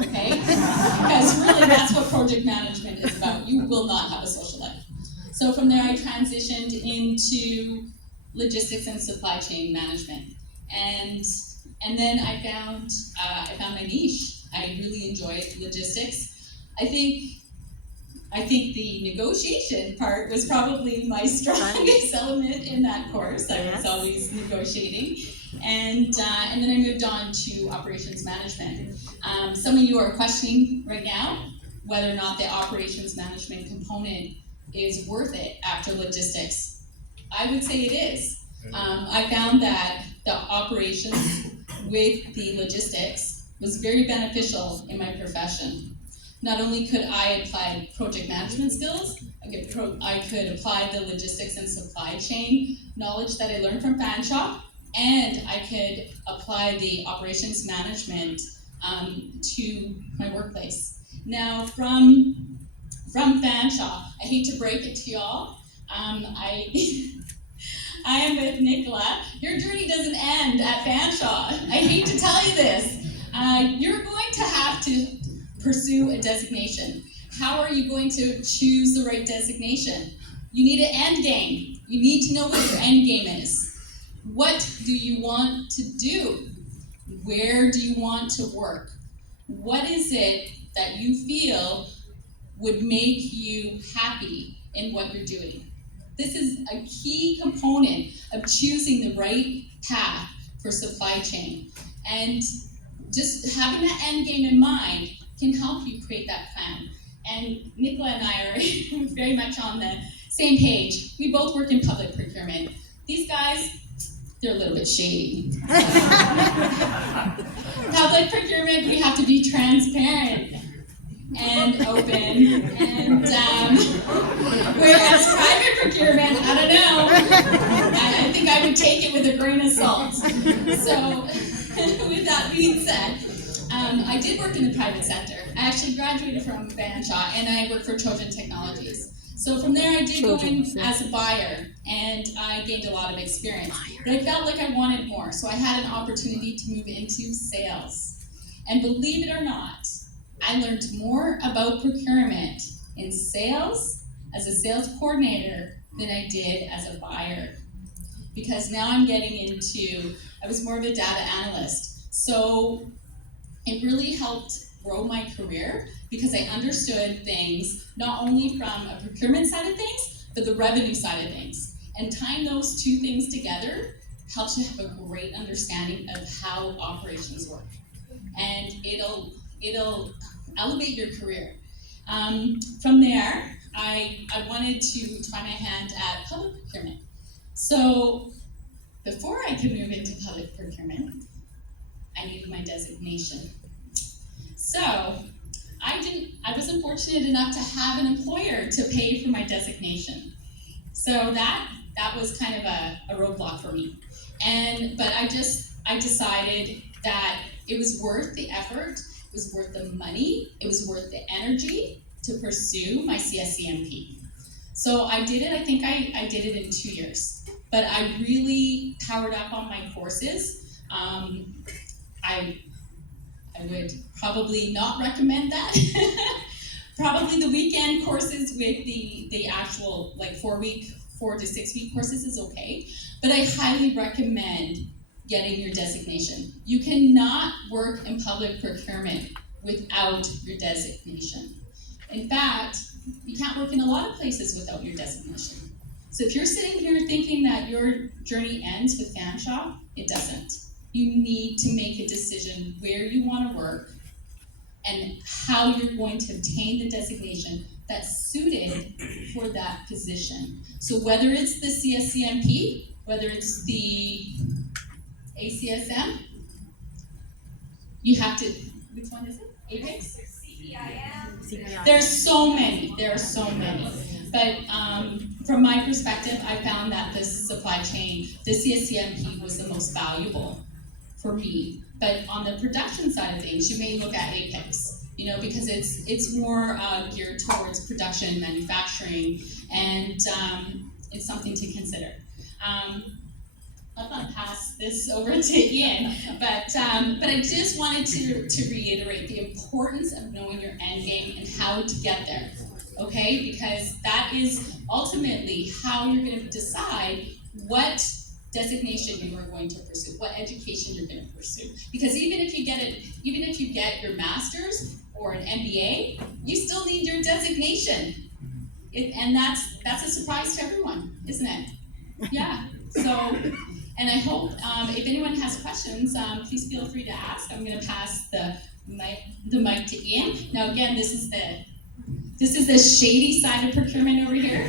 okay? Because really that's what project management is about. You will not have a social life. So from there I transitioned into logistics and supply chain management. And then I found my niche. I really enjoyed logistics. I think the negotiation part was probably my strongest element in that course. I was always negotiating. And then I moved on to operations management. Some of you are questioning right now whether or not the operations management component is worth it after logistics. I would say it is. I found that the operations with the logistics was very beneficial in my profession. Not only could I apply project management skills, I could apply the logistics and supply chain knowledge that I learned from Fanshawe, and I could apply the operations management to my workplace. Now, from Fanshawe, I hate to break it to y'all, I I am with Nicola. Your journey doesn't end at Fanshawe. I hate to tell you this. You're going to have to pursue a designation. How are you going to choose the right designation? You need an end game. You need to know what your end game is. What do you want to do? Where do you want to work? What is it that you feel would make you happy in what you're doing? This is a key component of choosing the right path for supply chain. And just having that end game in mind can help you create that plan. And Nicola and I are very much on the same page. We both work in public procurement. These guys, they're a little bit shady. Public procurement, we have to be transparent and open, and whereas private procurement, I don't know, I think I would take it with a grain of salt. So with that being said, I did work in the private sector. I actually graduated from Fanshawe, and I worked for Trojan Technologies. So from there I did go in as a buyer, and I gained a lot of experience. But I felt like I wanted more, so I had an opportunity to move into sales. And believe it or not, I learned more about procurement in sales as a sales coordinator than I did as a buyer. Because now I'm getting into, I was more of a data analyst. So it really helped grow my career because I understood things not only from a procurement side of things, but the revenue side of things. And tying those two things together helps you have a great understanding of how operations work. And it'll elevate your career. From there, I wanted to try my hand at public procurement. So before I could move into public procurement, I needed my designation. So I wasn't fortunate enough to have an employer to pay for my designation. So that was kind of a roadblock for me. But I decided that it was worth the effort, it was worth the money, it was worth the energy to pursue my CSCMP. So I did it, I think I did it in 2 years. But I really powered up on my courses. I would probably not recommend that. Probably the weekend courses with the actual like 4 to 6 week courses is okay. But I highly recommend getting your designation. You cannot work in public procurement without your designation. In fact, you can't work in a lot of places without your designation. So if you're sitting here thinking that your journey ends with Fanshawe, it doesn't. You need to make a decision where you want to work and how you're going to obtain the designation that's suited for that position. So whether it's the CSCMP, whether it's the ACSM, you have to, which one is it? APEX? CPIM. There are so many. But from my perspective, I found that this supply chain, the CSCMP was the most valuable for me. But on the production side of things, you may look at APEX, because it's more geared towards production, manufacturing, and it's something to consider. I'm gonna pass this over to Ian, but I just wanted to reiterate the importance of knowing your end game and how to get there. Okay, because that is ultimately how you're going to decide what designation you are going to pursue, what education you're going to pursue. Because even if you get your master's or an MBA, you still need your designation, and that's a surprise to everyone, isn't it? Yeah. So. And I hope if anyone has questions, please feel free to ask. I'm going to pass the mic to Ian. Now, again, this is the shady side of procurement over here.